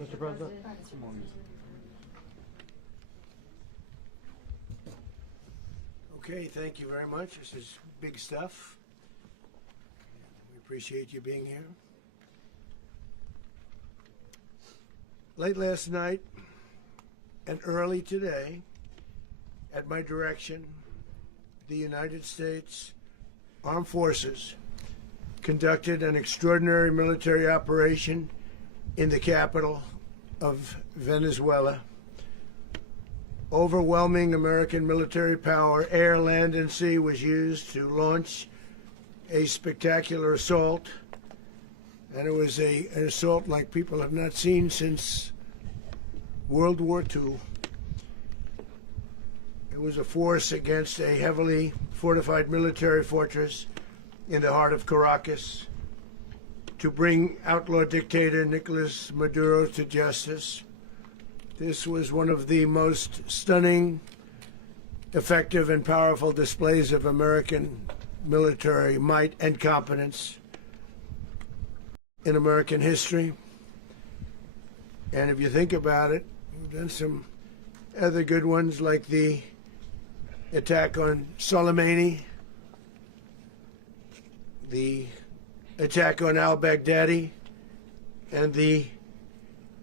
Mr. President. Okay, thank you very much. This is big stuff. We appreciate you being here. Late last night and early today, at my direction, the United States Armed Forces conducted an extraordinary military operation in the capital of Venezuela. Overwhelming American military power, air, land, and sea, was used to launch a spectacular assault. And it was an assault like people have not seen since World War II. It was a force against a heavily fortified military fortress in the heart of Caracas to bring outlaw dictator Nicolas Maduro to justice. This was one of the most stunning, effective, and powerful displays of American military might and competence in American history. And if you think about it, we've done some other good ones, like the attack on Soleimani, the attack on al-Baghdadi, and the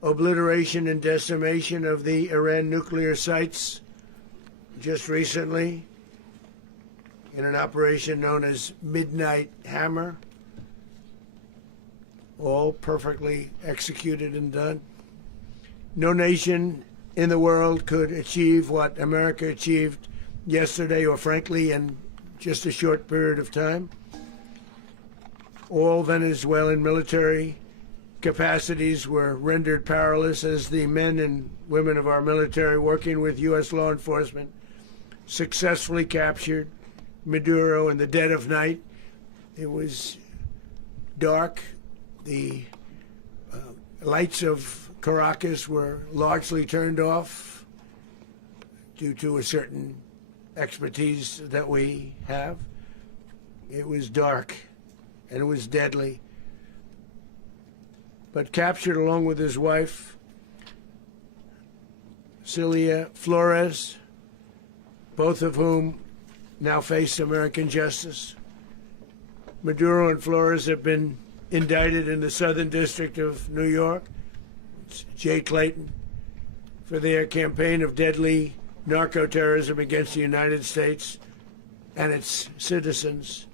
obliteration and decimation of the Iran nuclear sites just recently in an operation known as Midnight Hammer. All perfectly executed and done. No nation in the world could achieve what America achieved yesterday, or frankly in just a short period of time. All Venezuelan military capacities were rendered powerless as the men and women of our military, working with U.S. law enforcement, successfully captured Maduro in the dead of night. It was dark. The lights of Caracas were largely turned off due to a certain expertise that we have. It was dark and it was deadly. But captured along with his wife, Celia Flores, both of whom now face American justice. Maduro and Flores have been indicted in the Southern District of New York, it's Jay Clayton, for their campaign of deadly narco-terrorism against the United States and its citizens.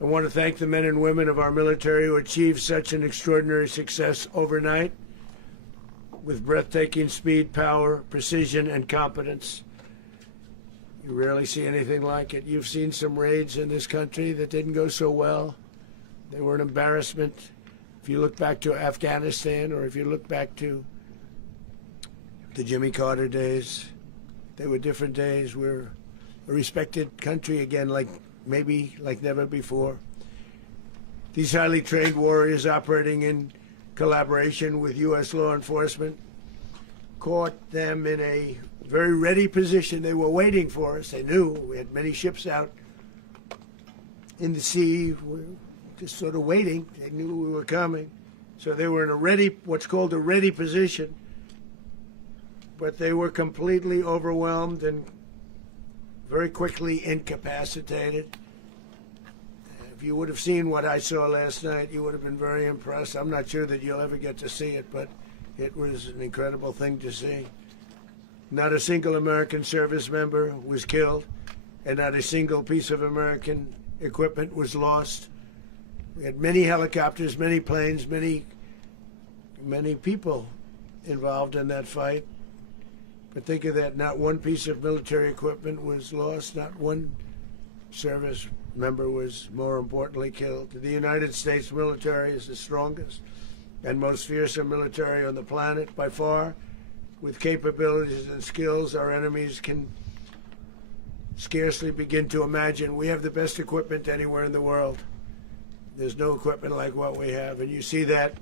I want to thank the men and women of our military who achieved such an extraordinary success overnight with breathtaking speed, power, precision, and competence. You rarely see anything like it. You've seen some raids in this country that didn't go so well. They were an embarrassment. If you look back to Afghanistan, or if you look back to the Jimmy Carter days, they were different days. We're a respected country again, maybe like never before. These highly trained warriors, operating in collaboration with U.S. law enforcement, caught them in a very ready position. They were waiting for us. They knew we had many ships out in the sea. We were just sort of waiting. They knew we were coming. So they were in a ready, what's called a ready position. But they were completely overwhelmed and very quickly incapacitated. If you would have seen what I saw last night, you would have been very impressed. I'm not sure that you'll ever get to see it, but it was an incredible thing to see. Not a single American service member was killed, and not a single piece of American equipment was lost. We had many helicopters, many planes, many people involved in that fight. But think of that, not one piece of military equipment was lost, not one service member was, more importantly, killed. The United States military is the strongest and most fearsome military on the planet by far, with capabilities and skills our enemies can scarcely begin to imagine. We have the best equipment anywhere in the world. There's no equipment like what we have, and you see that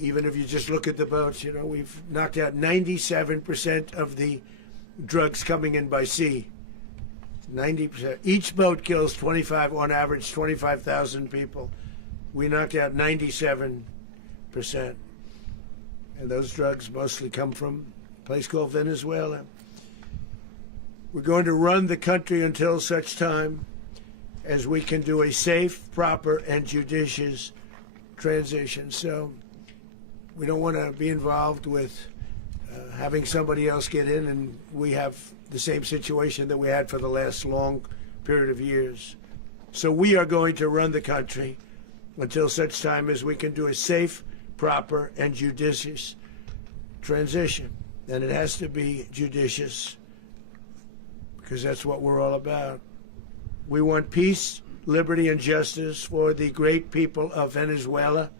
even if you just look at the boats. You know, we've knocked out 97% of the drugs coming in by sea. 90%. Each boat kills 25, on average, 25,000 people. We knocked out 97%. And those drugs mostly come from a place called Venezuela. We're going to run the country until such time as we can do a safe, proper, and judicious transition. So we don't want to be involved with having somebody else get in, and we have the same situation that we had for the last long period of years. So we are going to run the country until such time as we can do a safe, proper, and judicious transition. And it has to be judicious because that's what we're all about. We want peace, liberty, and justice for the great people of Venezuela,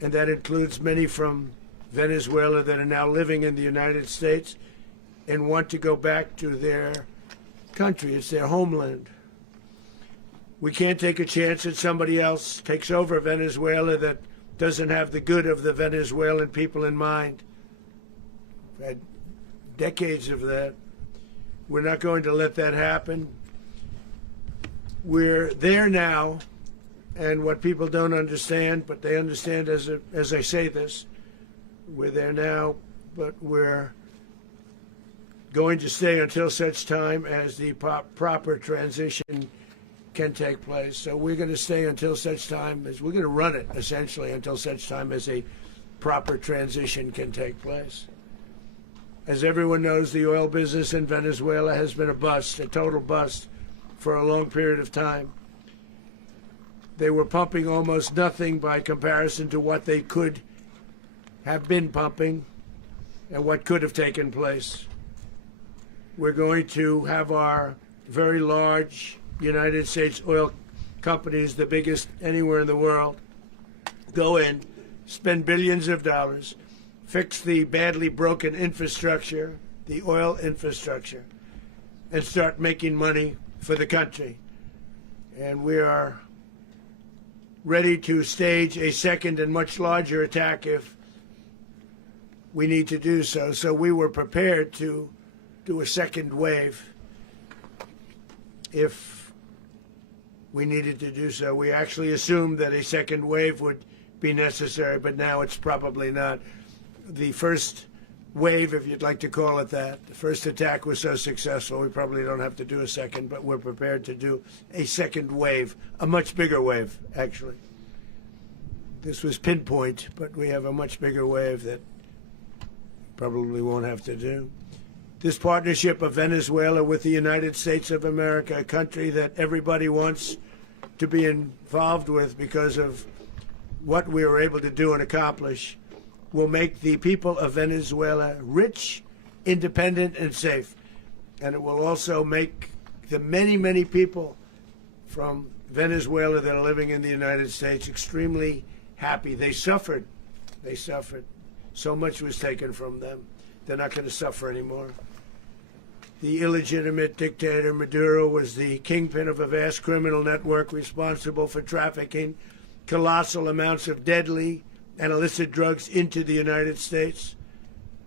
and that includes many from Venezuela that are now living in the United States and want to go back to their country. It's their homeland. We can't take a chance that somebody else takes over Venezuela that doesn't have the good of the Venezuelan people in mind. We've had decades of that. We're not going to let that happen. We're there now, and what people don't understand, but they understand as I say this, we're there now, but we're going to stay until such time as the proper transition can take place. So we're going to stay until such time as we're going to run it, essentially, until such time as a proper transition can take place. As everyone knows, the oil business in Venezuela has been a bust, a total bust, for a long period of time. They were pumping almost nothing by comparison to what they could have been pumping and what could have taken place. We're going to have our very large United States oil companies, the biggest anywhere in the world, go in, spend billions of dollars, fix the badly broken infrastructure, the oil infrastructure, and start making money for the country. And we are ready to stage a second and much larger attack if we need to do so. So we were prepared to do a second wave if we needed to do so. We actually assumed that a second wave would be necessary, but now it's probably not. The first wave, if you'd like to call it that, the first attack was so successful, we probably don't have to do a second, but we're prepared to do a second wave, a much bigger wave, actually. This was pinpoint, but we have a much bigger wave that probably won't have to do. This partnership of Venezuela with the United States of America, a country that everybody wants to be involved with because of what we were able to do and accomplish, will make the people of Venezuela rich, independent, and safe. And it will also make the many, many people from Venezuela that are living in the United States extremely happy. They suffered. They suffered. So much was taken from them. They're not going to suffer anymore. The illegitimate dictator Maduro was the kingpin of a vast criminal network responsible for trafficking colossal amounts of deadly and illicit drugs into the United States.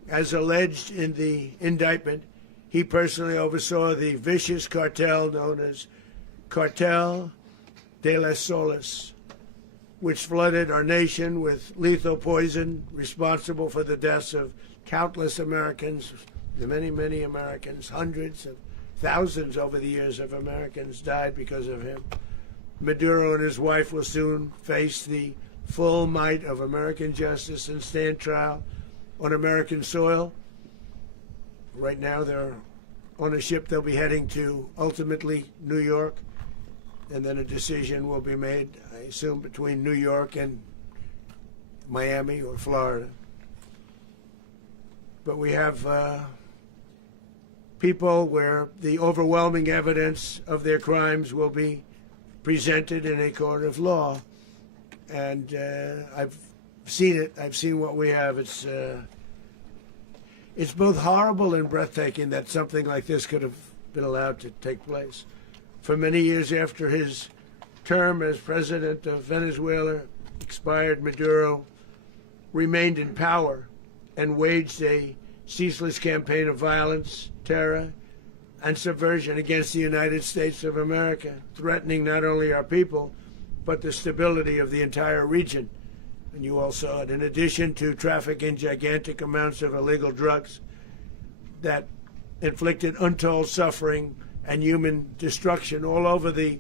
As alleged in the indictment, he personally oversaw the vicious cartel known as Cartel de las Solas, which flooded our nation with lethal poison, responsible for the deaths of countless Americans, many, many Americans. Hundreds of thousands over the years of Americans died because of him. Maduro and his wife will soon face the full might of American justice and stand trial on American soil. Right now they're on a ship. They'll be heading to, ultimately, New York, and then a decision will be made, I assume, between New York and Miami or Florida. But we have people where the overwhelming evidence of their crimes will be presented in a court of law. And I've seen it. I've seen what we have. It's both horrible and breathtaking that something like this could have been allowed to take place. For many years after his term as president of Venezuela expired, Maduro remained in power and waged a ceaseless campaign of violence, terror, and subversion against the United States of America, threatening not only our people, but the stability of the entire region. And you all saw it. In addition to trafficking gigantic amounts of illegal drugs that inflicted untold suffering and human destruction all over the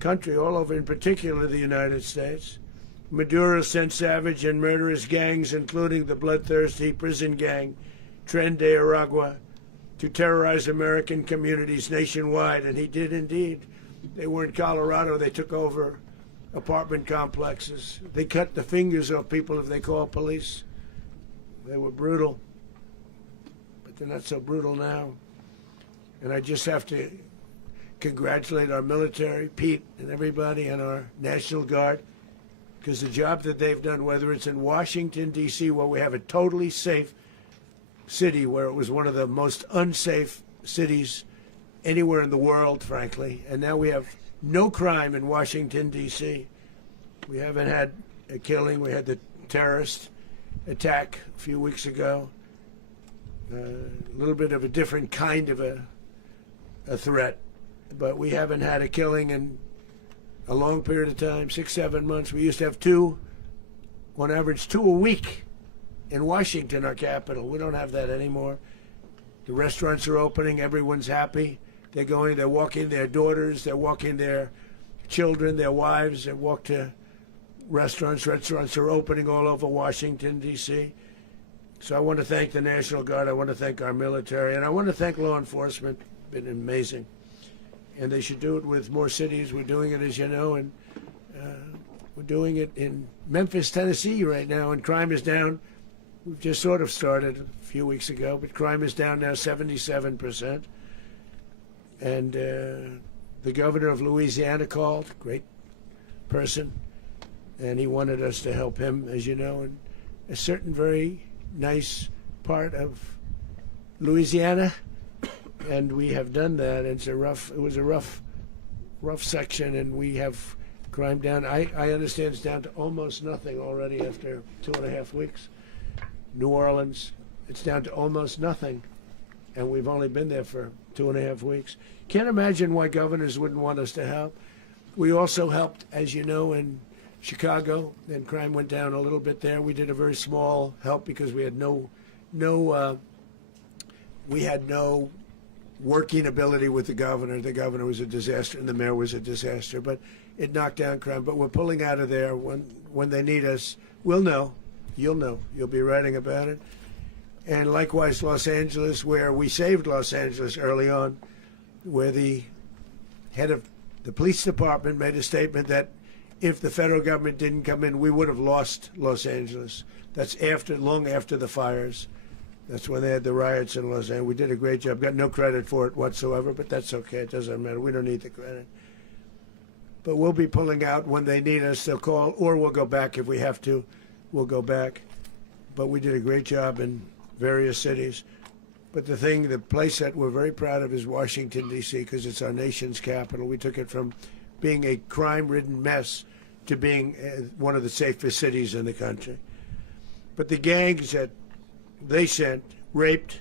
country, all over in particular the United States, Maduro sent savage and murderous gangs, including the bloodthirsty prison gang Tren de Aragua, to terrorize American communities nationwide. And he did indeed. They were in Colorado. They took over apartment complexes. They cut the fingers off people if they called police. They were brutal, but they're not so brutal now. And I just have to congratulate our military, Pete and everybody, and our National Guard, because the job that they've done, whether it's in Washington, D.C., where we have a totally safe city, where it was one of the most unsafe cities anywhere in the world, frankly, and now we have no crime in Washington, D.C. We haven't had a killing. We had the terrorist attack a few weeks ago. A little bit of a different kind of a threat, but we haven't had a killing in a long period of time, 6-7 months. We used to have two, on average, 2 a week in Washington, our capital. We don't have that anymore. The restaurants are opening. Everyone's happy. They're walking their daughters, they're walking their children, their wives, they walk to restaurants. Restaurants are opening all over Washington, D.C. So I want to thank the National Guard, I want to thank our military, and I want to thank law enforcement. It's been amazing. And they should do it with more cities. We're doing it, as you know, and we're doing it in Memphis, Tennessee right now, and crime is down. We've just sort of started a few weeks ago, but crime is down now 77%. And the governor of Louisiana called, great person, and he wanted us to help him, as you know, in a certain very nice part of Louisiana, and we have done that. It was a rough section, and we have crime down. I understand it's down to almost nothing already after 2.5 weeks. New Orleans, it's down to almost nothing, and we've only been there for 2.5 weeks. Can't imagine why governors wouldn't want us to help. We also helped, as you know, in Chicago, and crime went down a little bit there. We did a very small help because we had no working ability with the governor. The governor was a disaster, and the mayor was a disaster. But it knocked down crime. But we're pulling out of there when they need us. We'll know. You'll know. You'll be writing about it. And likewise, Los Angeles, where we saved Los Angeles early on, where the head of the police department made a statement that if the federal government didn't come in, we would have lost Los Angeles. That's long after the fires. That's when they had the riots in Los Angeles. We did a great job. Got no credit for it whatsoever, but that's okay. It doesn't matter. We don't need the credit. But we'll be pulling out when they need us. They'll call, or we'll go back if we have to. We'll go back. But we did a great job in various cities. But the place that we're very proud of is Washington, D.C., because it's our nation's capital. We took it from being a crime-ridden mess to being one of the safest cities in the country. But the gangs that they sent raped,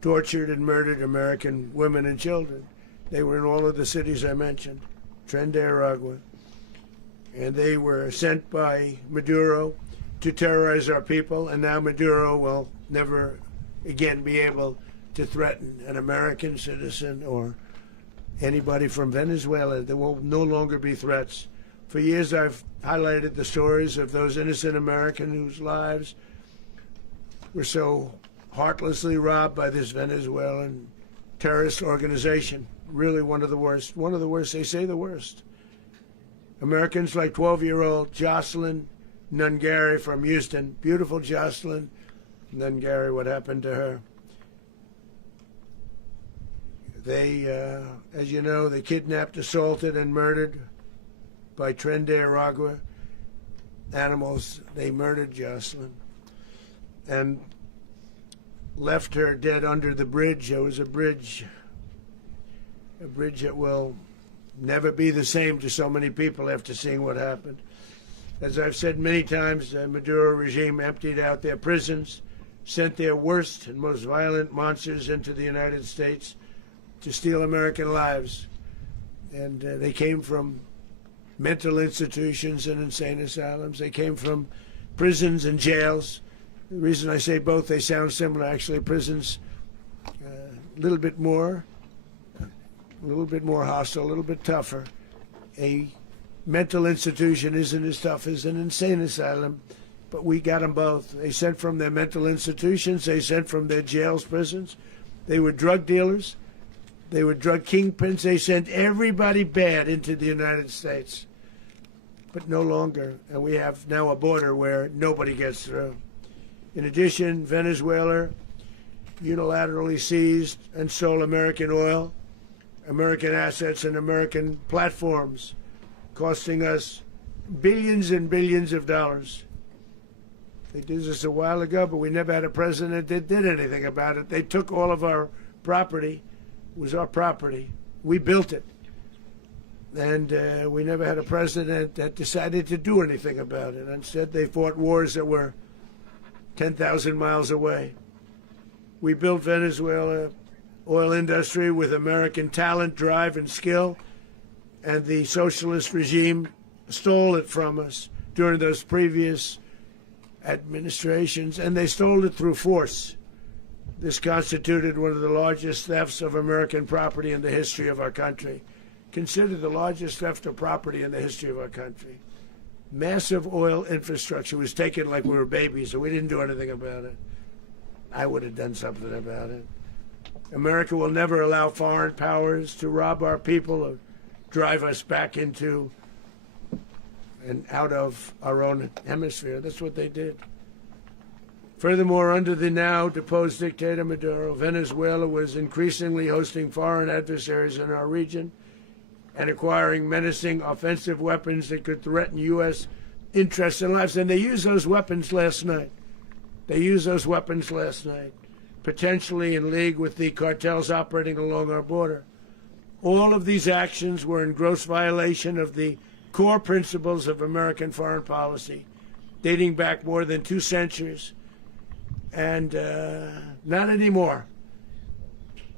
tortured, and murdered American women and children. They were in all of the cities I mentioned, Tren de Aragua. And they were sent by Maduro to terrorize our people, and now Maduro will never again be able to threaten an American citizen or anybody from Venezuela. There will no longer be threats. For years I've highlighted the stories of those innocent Americans whose lives were so heartlessly robbed by this Venezuelan terrorist organization. Really one of the worst, they say the worst. Americans like 12-year-old Jocelyn Nungary from Houston. Beautiful Jocelyn Nungary, what happened to her? They, as you know, they kidnapped, assaulted, and murdered by Tren de Aragua animals. They murdered Jocelyn and left her dead under the bridge. There was a bridge that will never be the same to so many people after seeing what happened. As I've said many times, the Maduro regime emptied out their prisons, sent their worst and most violent monsters into the United States to steal American lives. And they came from mental institutions and insane asylums. They came from prisons and jails. The reason I say both, they sound similar. Actually, prisons a little bit more hostile, a little bit tougher. A mental institution isn't as tough as an insane asylum, but we got them both. They sent from their mental institutions. They sent from their jails, prisons. They were drug dealers. They were drug kingpins. They sent everybody bad into the United States, but no longer. And we have now a border where nobody gets through. In addition, Venezuela unilaterally seized and stole American oil, American assets, and American platforms, costing us billions and billions of dollars. They did this a while ago, but we never had a president that did anything about it. They took all of our property. It was our property. We built it. And we never had a president that decided to do anything about it. Instead, they fought wars that were 10,000 miles away. We built Venezuela oil industry with American talent, drive, and skill, and the socialist regime stole it from us during those previous administrations, and they stole it through force. This constituted one of the largest thefts of American property in the history of our country. Considered the largest theft of property in the history of our country. Massive oil infrastructure was taken like we were babies, and we didn't do anything about it. I would have done something about it. America will never allow foreign powers to rob our people or drive us back into and out of our own hemisphere. That's what they did. Furthermore, under the now deposed dictator Maduro, Venezuela was increasingly hosting foreign adversaries in our region and acquiring menacing offensive weapons that could threaten U.S. interests and lives. And they used those weapons last night. Potentially in league with the cartels operating along our border. All of these actions were in gross violation of the core principles of American foreign policy, dating back more than 2 centuries, and not anymore.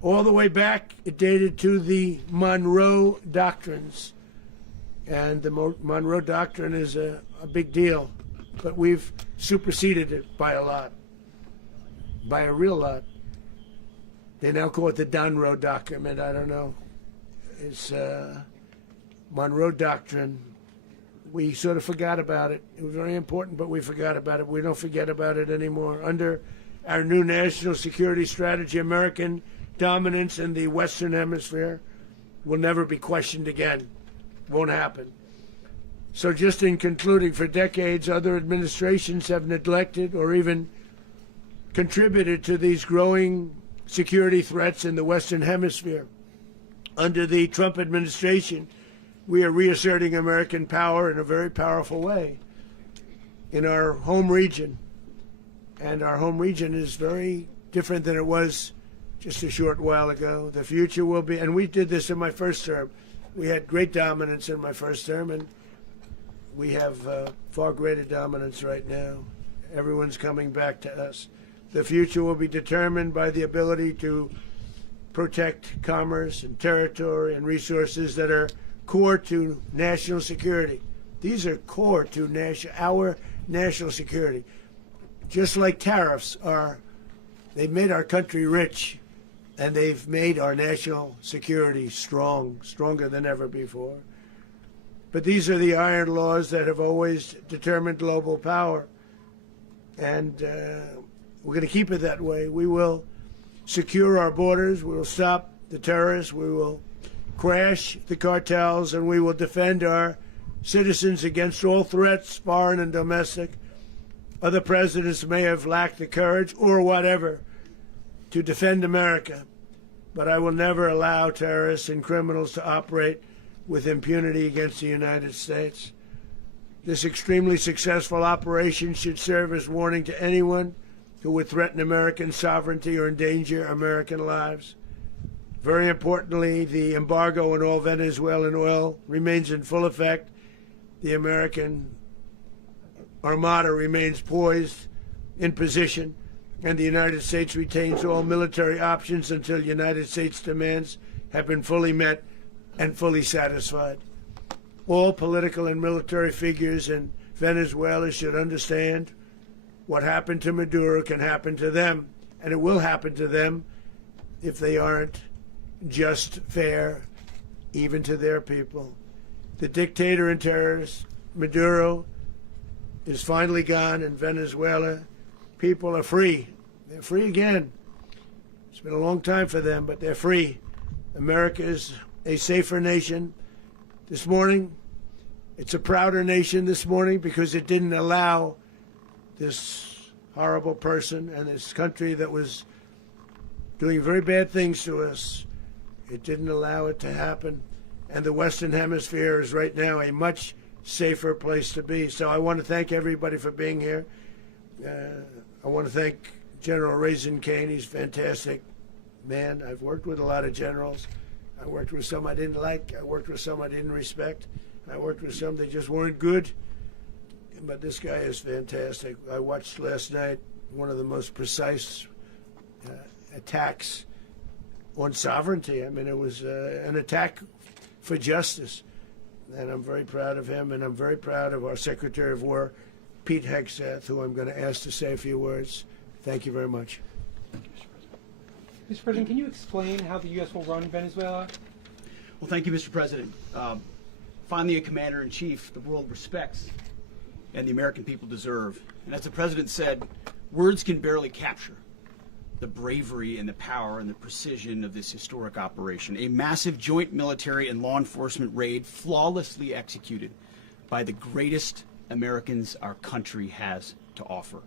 All the way back, it dated to the Monroe Doctrines, and the Monroe Doctrine is a big deal, but we've superseded it by a lot. By a real lot. They now call it the Monroe Document. I don't know. It's Monroe Doctrine. We sort of forgot about it. It was very important, but we forgot about it. We don't forget about it anymore. Under our new national security strategy, American dominance in the Western Hemisphere will never be questioned again. Won't happen. So just in concluding, for decades, other administrations have neglected or even contributed to these growing security threats in the Western Hemisphere. Under the Trump administration, we are reasserting American power in a very powerful way in our home region. And our home region is very different than it was just a short while ago. The future will be, and we did this in my first term. We had great dominance in my first term, and we have far greater dominance right now. Everyone's coming back to us. The future will be determined by the ability to protect commerce and territory and resources that are core to national security. These are core to our national security. Just like tariffs are, they've made our country rich, and they've made our national security strong, stronger than ever before. But these are the iron laws that have always determined global power. And we're going to keep it that way. We will secure our borders. We will stop the terrorists. We will crash the cartels, and we will defend our citizens against all threats, foreign and domestic. Other presidents may have lacked the courage or whatever to defend America, but I will never allow terrorists and criminals to operate with impunity against the United States. This extremely successful operation should serve as warning to anyone who would threaten American sovereignty or endanger American lives. Very importantly, the embargo on all Venezuelan oil remains in full effect. The American Armada remains poised in position, and the United States retains all military options until United States demands have been fully met and fully satisfied. All political and military figures in Venezuela should understand what happened to Maduro can happen to them, and it will happen to them if they aren't just fair, even to their people. The dictator and terrorist, Maduro, is finally gone in Venezuela. People are free. They're free again. It's been a long time for them, but they're free. America is a safer nation. This morning, it's a prouder nation this morning because it didn't allow this horrible person and this country that was doing very bad things to us. It didn't allow it to happen. And the Western Hemisphere is right now a much safer place to be. So I want to thank everybody for being here. I want to thank General Raisin Kane. He's a fantastic man. I've worked with a lot of generals. I worked with some I didn't like. I worked with some I didn't respect. I worked with some that just weren't good. But this guy is fantastic. I watched last night one of the most precise attacks on sovereignty. I mean, it was an attack for justice. And I'm very proud of him, and I'm very proud of our Secretary of War, Pete Hegseth, who I'm going to ask to say a few words. Thank you very much. Mr. President, can you explain how the U.S. will run Venezuela? Well, thank you, Mr. President. Finally, a commander-in-chief the world respects and the American people deserve. And as the President said, words can barely capture the bravery and the power and the precision of this historic operation. A massive joint military and law enforcement raid flawlessly executed by the greatest Americans our country has to offer.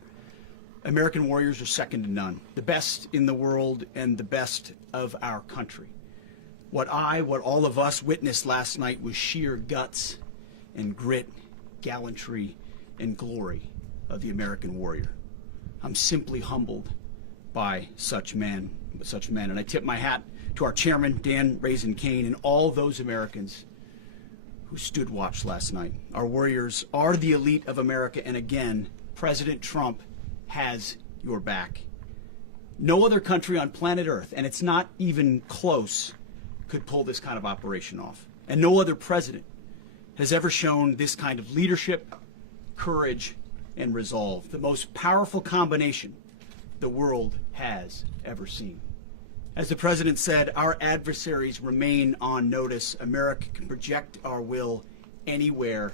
American warriors are second to none, the best in the world and the best of our country. What all of us witnessed last night was sheer guts and grit, gallantry and glory of the American warrior. I'm simply humbled by such men, and I tip my hat to our chairman, Dan Raisin Kane, and all those Americans who stood watch last night. Our warriors are the elite of America, and again, President Trump has your back. No other country on planet Earth, and it's not even close, could pull this kind of operation off. And no other president has ever shown this kind of leadership, courage, and resolve. The most powerful combination the world has ever seen. As the President said, our adversaries remain on notice. America can project our will anywhere,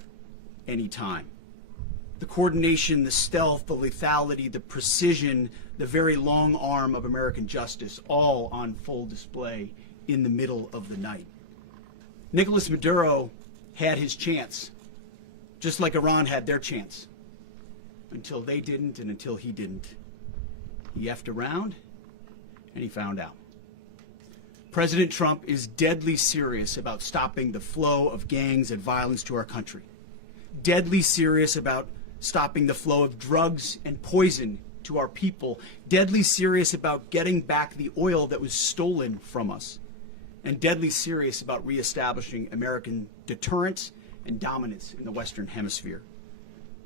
anytime. The coordination, the stealth, the lethality, the precision, the very long arm of American justice, all on full display in the middle of the night. Nicolas Maduro had his chance, just like Iran had their chance, until they didn't and until he didn't. He effed around, and he found out. President Trump is deadly serious about stopping the flow of gangs and violence to our country. Deadly serious about stopping the flow of drugs and poison to our people. Deadly serious about getting back the oil that was stolen from us. And deadly serious about reestablishing American deterrence and dominance in the Western Hemisphere.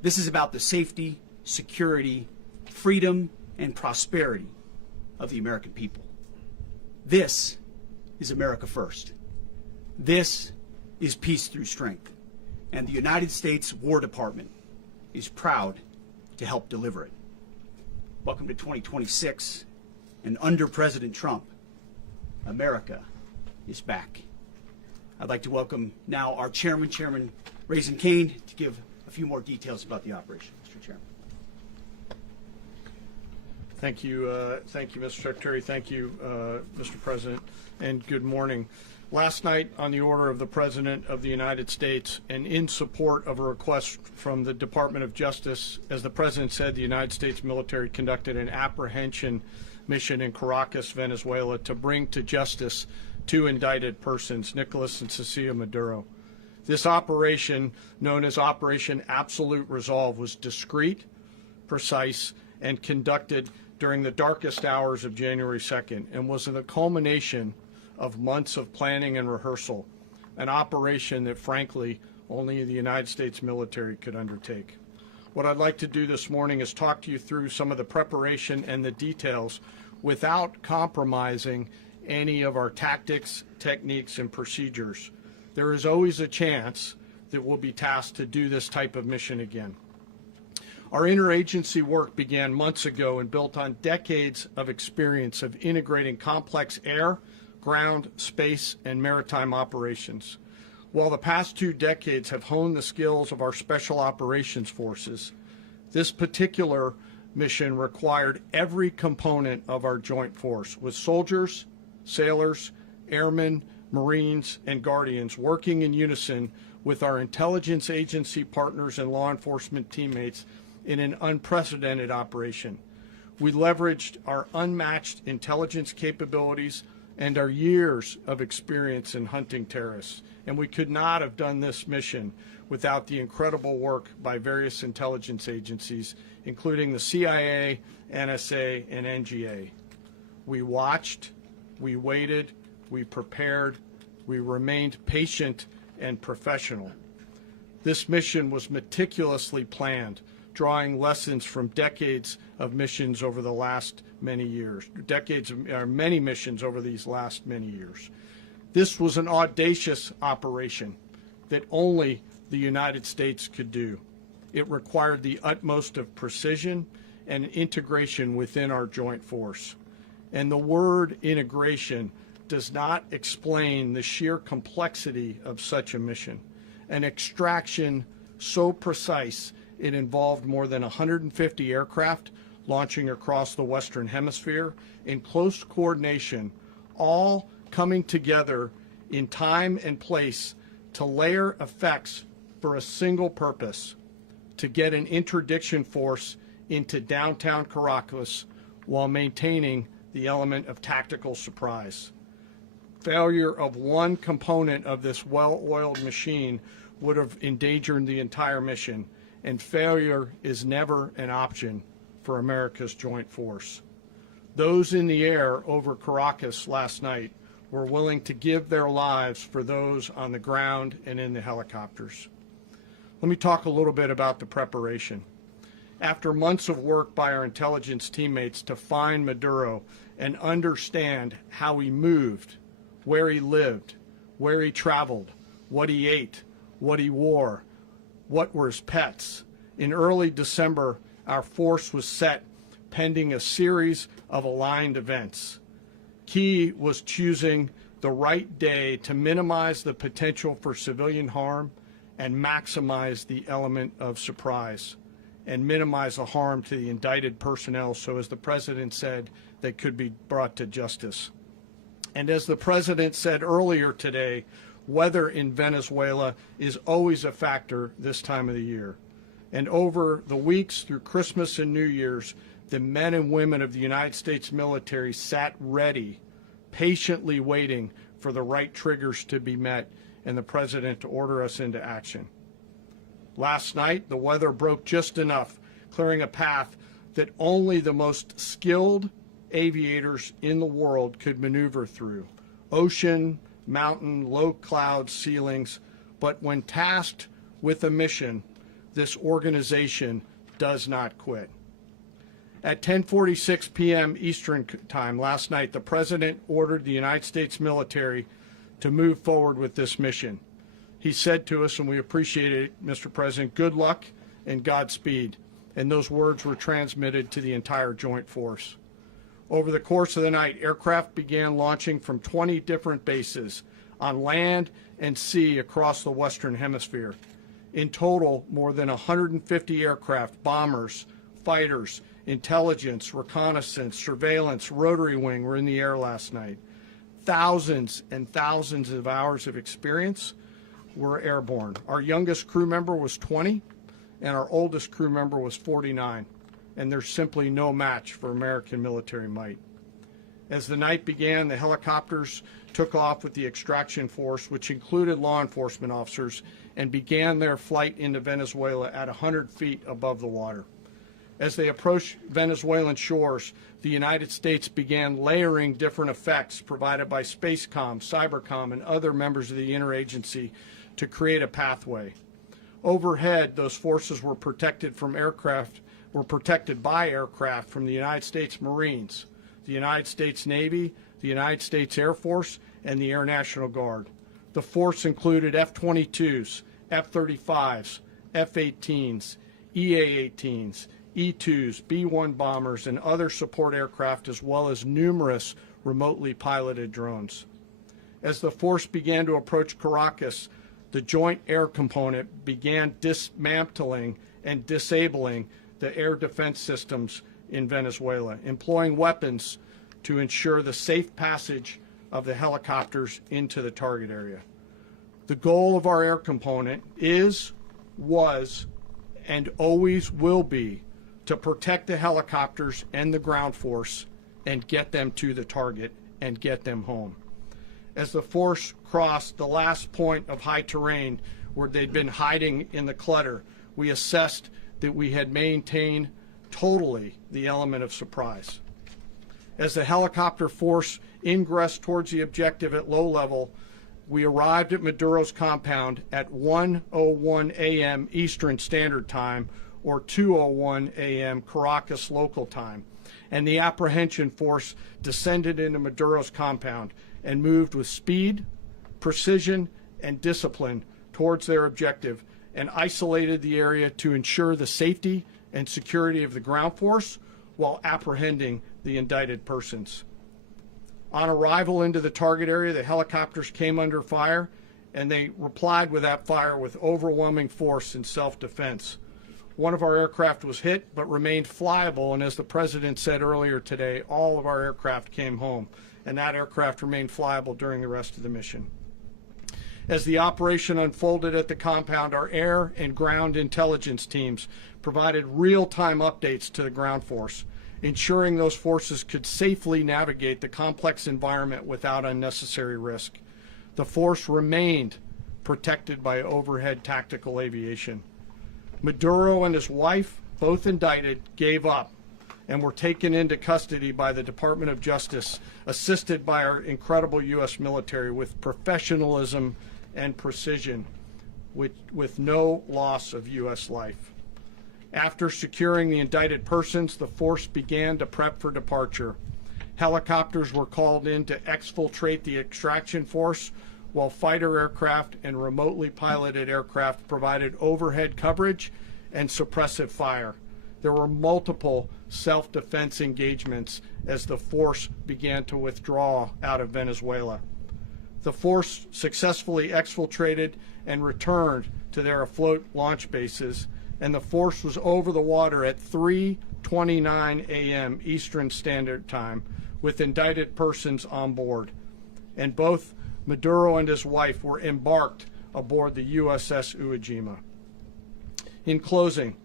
This is about the safety, security, freedom, and prosperity of the American people. This is America first. This is peace through strength. And the United States War Department is proud to help deliver it. Welcome to 2026, and under President Trump, America is back. I'd like to welcome now our chairman, Chairman Raisin Kane, to give a few more details about the operation. Mr. Chairman. Thank you, Mr. Secretary. Thank you, Mr. President, and good morning. Last night, on the order of the President of the United States and in support of a request from the Department of Justice, as the President said, the United States military conducted an apprehension mission in Caracas, Venezuela, to bring to justice two indicted persons, Nicolas and Cecilia Maduro. This operation, known as Operation Absolute Resolve, was discreet, precise, and conducted during the darkest hours of January 2nd and was the culmination of months of planning and rehearsal, an operation that, frankly, only the United States military could undertake. What I'd like to do this morning is talk to you through some of the preparation and the details without compromising any of our tactics, techniques, and procedures. There is always a chance that we'll be tasked to do this type of mission again. Our interagency work began months ago and built on decades of experience of integrating complex air, ground, space, and maritime operations. While the past 2 decades have honed the skills of our special operations forces, this particular mission required every component of our joint force, with soldiers, sailors, airmen, Marines, and Guardians working in unison with our intelligence agency partners and law enforcement teammates in an unprecedented operation. We leveraged our unmatched intelligence capabilities and our years of experience in hunting terrorists, and we could not have done this mission without the incredible work by various intelligence agencies, including the CIA, NSA, and NGA. We watched, we waited, we prepared, we remained patient and professional. This mission was meticulously planned, drawing lessons from decades of missions over the last many years, many missions over these last many years. This was an audacious operation that only the United States could do. It required the utmost of precision and integration within our joint force. And the word integration does not explain the sheer complexity of such a mission. An extraction so precise it involved more than 150 aircraft launching across the Western Hemisphere in close coordination, all coming together in time and place to layer effects for a single purpose: to get an interdiction force into downtown Caracas while maintaining the element of tactical surprise. Failure of one component of this well-oiled machine would have endangered the entire mission, and failure is never an option for America's joint force. Those in the air over Caracas last night were willing to give their lives for those on the ground and in the helicopters. Let me talk a little bit about the preparation. After months of work by our intelligence teammates to find Maduro and understand how he moved, where he lived, where he traveled, what he ate, what he wore, what were his pets, in early December, our force was set pending a series of aligned events. Key was choosing the right day to minimize the potential for civilian harm and maximize the element of surprise, and minimize the harm to the indicted personnel so, as the President said, they could be brought to justice. And as the President said earlier today, weather in Venezuela is always a factor this time of the year. And over the weeks through Christmas and New Year's, the men and women of the United States military sat ready, patiently waiting for the right triggers to be met and the President to order us into action. Last night, the weather broke just enough, clearing a path that only the most skilled aviators in the world could maneuver through. Ocean, mountain, low cloud ceilings, but when tasked with a mission, this organization does not quit. At 10:46 p.m. Eastern Time last night, the President ordered the United States military to move forward with this mission. He said to us, and we appreciate it, Mr. President, good luck and Godspeed. And those words were transmitted to the entire joint force. Over the course of the night, aircraft began launching from 20 different bases on land and sea across the Western Hemisphere. In total, more than 150 aircraft, bombers, fighters, intelligence, reconnaissance, surveillance, rotary wing were in the air last night. Thousands and thousands of hours of experience were airborne. Our youngest crew member was 20, and our oldest crew member was 49, and there's simply no match for American military might. As the night began, the helicopters took off with the extraction force, which included law enforcement officers, and began their flight into Venezuela at 100 feet above the water. As they approached Venezuelan shores, the United States began layering different effects provided by Spacecom, Cybercom, and other members of the interagency to create a pathway. Overhead, those forces were protected by aircraft from the United States Marines, the United States Navy, the United States Air Force, and the Air National Guard. The force included F-22s, F-35s, F-18s, EA-18s, E-2s, B-1 bombers, and other support aircraft, as well as numerous remotely piloted drones. As the force began to approach Caracas, the Joint Air Component began dismantling and disabling the air defense systems in Venezuela, employing weapons to ensure the safe passage of the helicopters into the target area. The goal of our air component is, was, and always will be to protect the helicopters and the ground force and get them to the target and get them home. As the force crossed the last point of high terrain where they'd been hiding in the clutter, we assessed that we had maintained totally the element of surprise. As the helicopter force ingressed towards the objective at low level, we arrived at Maduro's compound at 1:01 a.m. Eastern Standard Time, or 2:01 a.m. Caracas local time, and the apprehension force descended into Maduro's compound and moved with speed, precision, and discipline towards their objective and isolated the area to ensure the safety and security of the ground force while apprehending the indicted persons. On arrival into the target area, the helicopters came under fire, and they replied with that fire with overwhelming force in self-defense. One of our aircraft was hit but remained flyable, and as the President said earlier today, all of our aircraft came home, and that aircraft remained flyable during the rest of the mission. As the operation unfolded at the compound, our air and ground intelligence teams provided real-time updates to the ground force, ensuring those forces could safely navigate the complex environment without unnecessary risk. The force remained protected by overhead tactical aviation. Maduro and his wife, both indicted, gave up and were taken into custody by the Department of Justice, assisted by our incredible U.S. military with professionalism and precision, with no loss of U.S. life. After securing the indicted persons, the force began to prep for departure. Helicopters were called in to exfiltrate the extraction force, while fighter aircraft and remotely piloted aircraft provided overhead coverage and suppressive fire. There were multiple self-defense engagements as the force began to withdraw out of Venezuela. The force successfully exfiltrated and returned to their afloat launch bases, and the force was over the water at 3:29 a.m. Eastern Standard Time with indicted persons on board. And both Maduro and his wife were embarked aboard the USS Iwo Jima. In closing,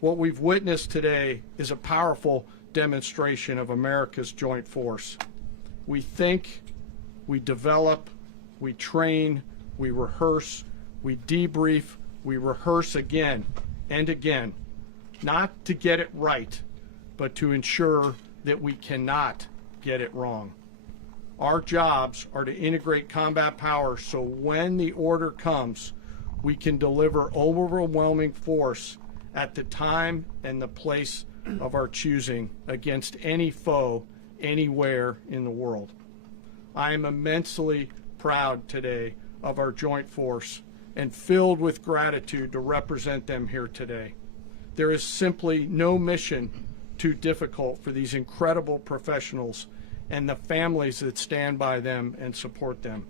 what we've witnessed today is a powerful demonstration of America's joint force. We think, we develop, we train, we rehearse, we debrief, we rehearse again and again, not to get it right, but to ensure that we cannot get it wrong. Our jobs are to integrate combat power so when the order comes, we can deliver overwhelming force at the time and the place of our choosing against any foe anywhere in the world. I am immensely proud today of our joint force and filled with gratitude to represent them here today. There is simply no mission too difficult for these incredible professionals and the families that stand by them and support them.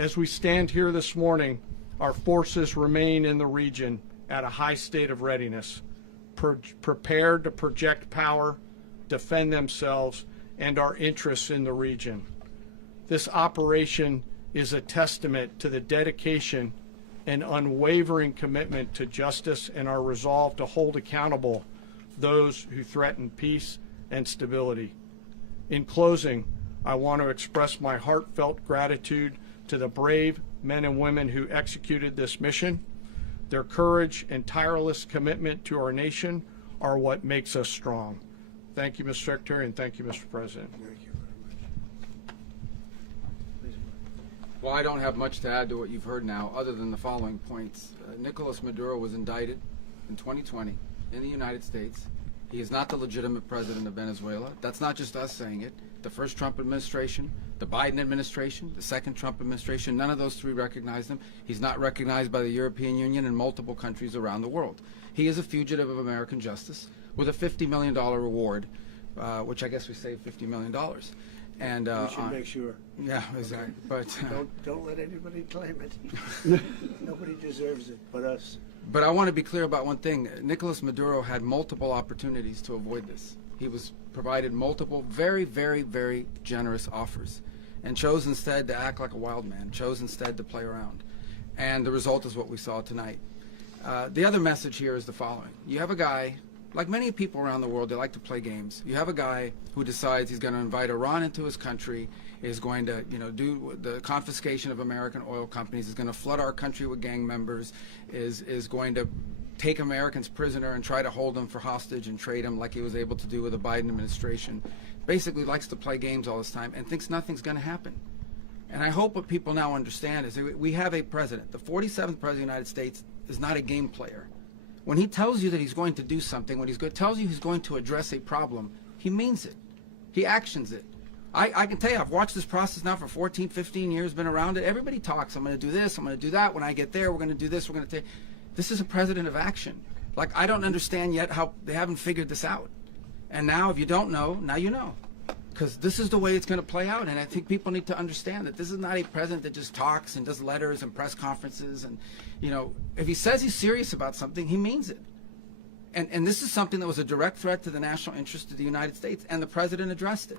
As we stand here this morning, our forces remain in the region at a high state of readiness, prepared to project power, defend themselves, and our interests in the region. This operation is a testament to the dedication and unwavering commitment to justice and our resolve to hold accountable those who threaten peace and stability. In closing, I want to express my heartfelt gratitude to the brave men and women who executed this mission. Their courage and tireless commitment to our nation are what makes us strong. Thank you, Mr. Secretary, and thank you, Mr. President. Thank you very much. Well, I don't have much to add to what you've heard now, other than the following points. Nicolas Maduro was indicted in 2020 in the United States He is not the legitimate president of Venezuela. That's not just us saying it. The first Trump administration, the Biden administration, the second Trump administration, none of those three recognized him. He's not recognized by the European Union and multiple countries around the world. He is a fugitive of American justice with a $50 million reward, which I guess we saved $50 million. And We should make sure. yeah, exactly. But Don't let anybody claim it. Nobody deserves it but us. But I want to be clear about one thing. Nicolas Maduro had multiple opportunities to avoid this. He was provided multiple very, very, very generous offers and chose instead to act like a wild man, chose instead to play around. And the result is what we saw tonight. The other message here is the following. You have a guy, like many people around the world, they like to play games. You have a guy who decides he's going to invite Iran into his country, is going to, do the confiscation of American oil companies, is going to flood our country with gang members, is going to take Americans prisoner and try to hold them for hostage and trade them like he was able to do with the Biden administration. Basically likes to play games all this time and thinks nothing's going to happen. And I hope what people now understand is that we have a president. The 47th president of the United States is not a game player. When he tells you that he's going to do something, when tells you he's going to address a problem, he means it. He actions it. I can tell you, I've watched this process now for 14, 15 years, been around it. Everybody talks. I'm going to do this. I'm going to do that. When I get there, we're going to do this. We're going to take. This is a president of action. Like, I don't understand yet how they haven't figured this out. And now, if you don't know, now you know. Because this is the way it's going to play out. And I think people need to understand that this is not a president that just talks and does letters and press conferences. And, if he says he's serious about something, he means it. And this is something that was a direct threat to the national interest of the United States. And the president addressed it.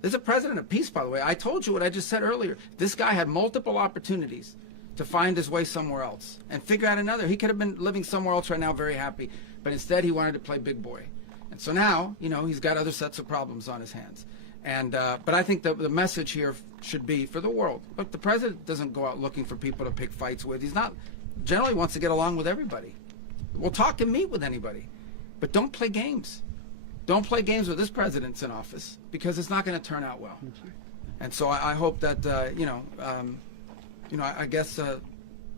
There's a president of peace, by the way. I told you what I just said earlier. This guy had multiple opportunities to find his way somewhere else and figure out another. He could have been living somewhere else right now very happy. But instead, he wanted to play big boy. And so now, he's got other sets of problems on his hands. And but I think the message here should be for the world. But the president doesn't go out looking for people to pick fights with. He's not generally wants to get along with everybody. We'll talk and meet with anybody. But don't play games. Don't play games with this president's in office because it's not going to turn out well. And so I hope that, I guess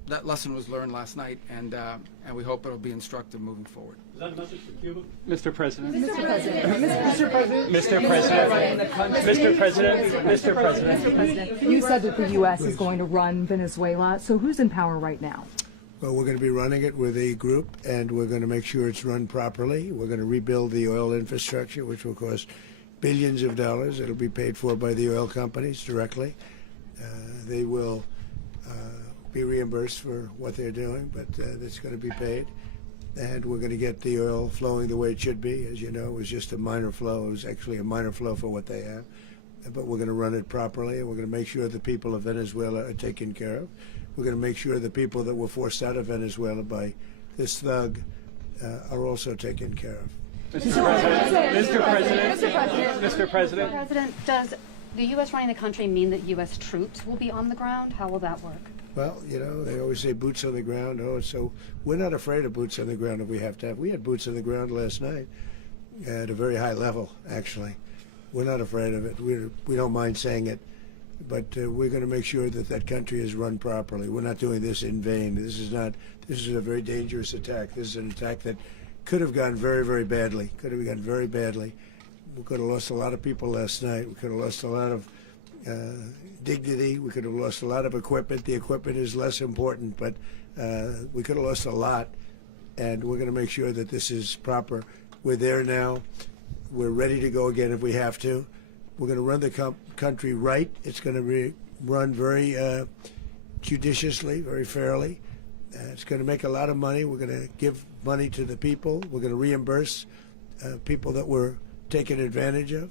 that lesson was learned last night, and we hope it'll be instructive moving forward. Is that a message for Cuba? Mr. President. Mr. President. Mr. President. Mr. President. Mr. President. Mr. President. You said that the U.S. is going to run Venezuela. So who's in power right now? Well, we're going to be running it with a group, and we're going to make sure it's run properly. We're going to rebuild the oil infrastructure, which will cost billions of dollars. It'll be paid for by the oil companies directly. They will be reimbursed for what they're doing, but it's going to be paid. And we're going to get the oil flowing the way it should be. As you know, it was just a minor flow. It was actually a minor flow for what they have. But we're going to run it properly, and we're going to make sure the people of Venezuela are taken care of. We're going to make sure the people that were forced out of Venezuela by this thug are also taken care of. Mr. President. Mr. President. Mr. President. Mr. President. President, does the U.S. running the country mean that U.S. troops will be on the ground? How will that work? Well, they always say boots on the ground. Oh, so we're not afraid of boots on the ground if we have to have. We had boots on the ground last night at a very high level, actually. We're not afraid of it. We don't mind saying it. But we're going to make sure that that country is run properly. We're not doing this in vain. This is a very dangerous attack. This is an attack that could have gone very, very badly. Could have gone very badly. We could have lost a lot of people last night. We could have lost a lot of dignity. We could have lost a lot of equipment. The equipment is less important, but we could have lost a lot. And we're going to make sure that this is proper. We're there now. We're ready to go again if we have to. We're going to run the country right. It's going to be run very judiciously, very fairly. It's going to make a lot of money. We're going to give money to the people. We're going to reimburse people that were taken advantage of.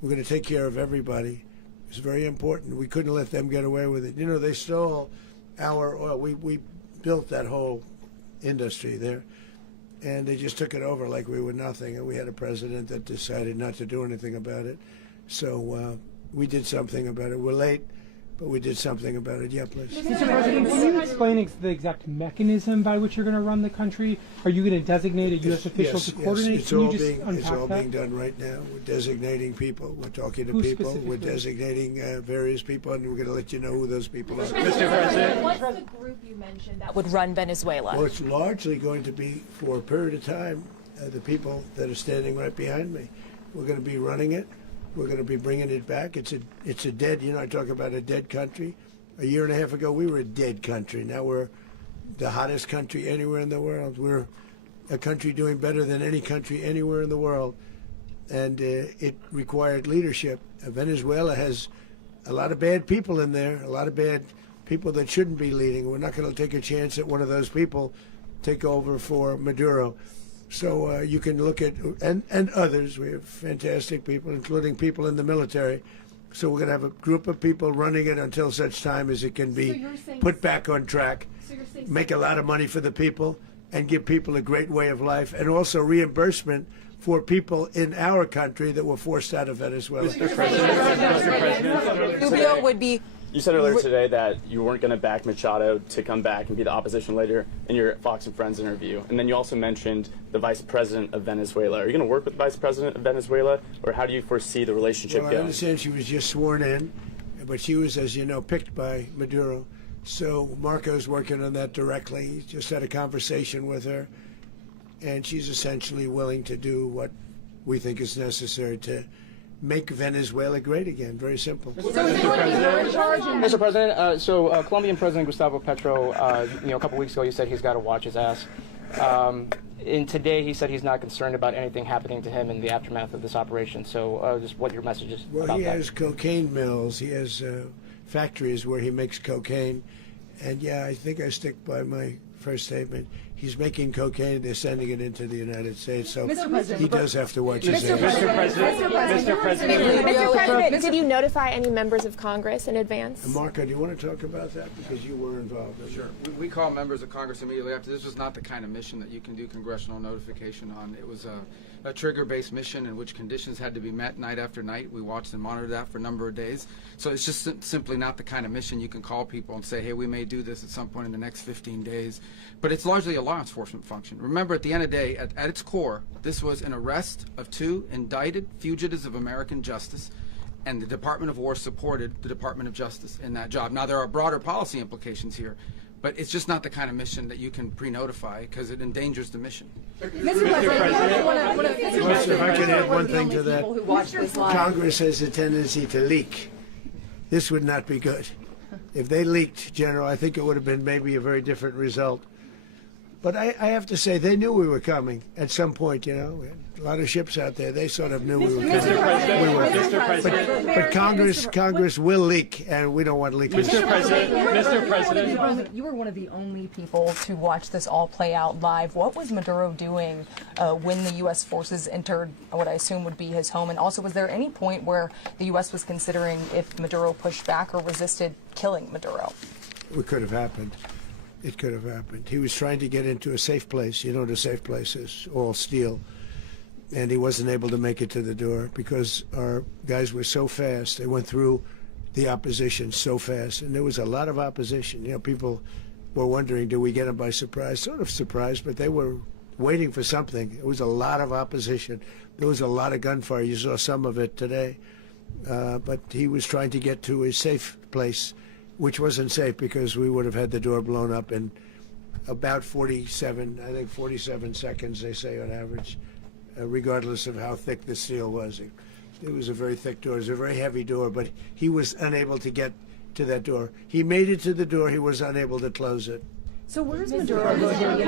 We're going to take care of everybody. It's very important. We couldn't let them get away with it. They stole our oil. We built that whole industry there, and they just took it over like we were nothing. And we had a president that decided not to do anything about it. So we did something about it. We're late, but we did something about it. Yeah, please. Mr. President, can you explain the exact mechanism by which you're going to run the country? Are you going to designate a U.S. official to coordinate? It's Can all you just being unpack it's all that? being done right now. We're designating people. We're talking to Who people. We're specifically? designating various people, and we're going to let you know who those people are. Mr. President. What's the group you mentioned that would run Venezuela? Well, it's largely going to be for a period of time the people that are standing right behind me. We're going to be running it. We're going to be bringing it back. It's a dead, I talk about a dead country. A year and a half ago, we were a dead country. Now we're the hottest country anywhere in the world. We're a country doing better than any country anywhere in the world. And it required leadership. Venezuela has a lot of bad people in there, a lot of bad people that shouldn't be leading. We're not going to take a chance that one of those people take over for Maduro. So you can look at, and others, we have fantastic people, including people in the military. So we're going to have a group of people running it until such time as it can be put back on track, make a lot of money for the people, and give people a great way of life, and also reimbursement for people in our country that were forced out of Venezuela. Mr. President, Rubio would be. you said earlier today that you weren't going to back Machado to come back and be the opposition leader in your Fox and Friends interview. And then you also mentioned the vice president of Venezuela. Are you going to work with the vice president of Venezuela, or how do you foresee the relationship Well, going? I understand she was just sworn in, but she was, as you know, picked by Maduro. So Marco's working on that directly. He just had a conversation with her, and she's essentially willing to do what we think is necessary to make Venezuela great again. Very simple. Mr. President, Colombian President Gustavo Petro, a couple weeks ago, you said he's got to watch his ass. And today he said he's not concerned about anything happening to him in the aftermath of this operation. So just what your message is Well, about he that. has cocaine mills. He has factories where he makes cocaine. And yeah, I think I stick by my first statement. He's making cocaine. They're sending it into the United States. So he does have to watch his ass. Mr. President, Did you notify any members of Congress in advance? Marco, do you want to talk about that? Because you were involved in it. Sure. We call members of Congress immediately after. This was not the kind of mission that you can do congressional notification on. It was a trigger-based mission in which conditions had to be met night after night. We watched and monitored that for a number of days. So it's just simply not the kind of mission you can call people and say, hey, we may do this at some point in the next 15 days. But it's largely a law enforcement function. Remember, at the end of the day, at its core, this was an arrest of 2 indicted fugitives of American justice, and the Department of War supported the Department of Justice in that job. Now, there are broader policy implications here, but it's just not the kind of mission that you can pre-notify because it endangers the mission. If I could add one thing to that, Congress has a tendency to leak. This would not be good. If they leaked, General, I think it would have been maybe a very different result. But I have to say, they knew we were coming at some point, We had a lot of ships out there. They sort of knew we were coming. Mr. President, But Congress will leak, and we don't want leakage. Mr. President, You were one of the only people to watch this all play out live. What was Maduro doing when the U.S. forces entered what I assume would be his home? And also, was there any point where the U.S. was considering if Maduro pushed back or resisted killing Maduro? It could have happened. It could have happened. He was trying to get into a safe place. You know what a safe place is, all steel. And he wasn't able to make it to the door because our guys were so fast. They went through the opposition so fast. And there was a lot of opposition. People were wondering, do we get them by surprise? Sort of surprised, but they were waiting for something. It was a lot of opposition. There was a lot of gunfire. You saw some of it today. But he was trying to get to a safe place, which wasn't safe because we would have had the door blown up in about 47 seconds, they say on average, regardless of how thick the steel was. It was a very thick door. It was a very heavy door, but he was unable to get to that door. He made it to the door. He was unable to close it. So where's Maduro going to be?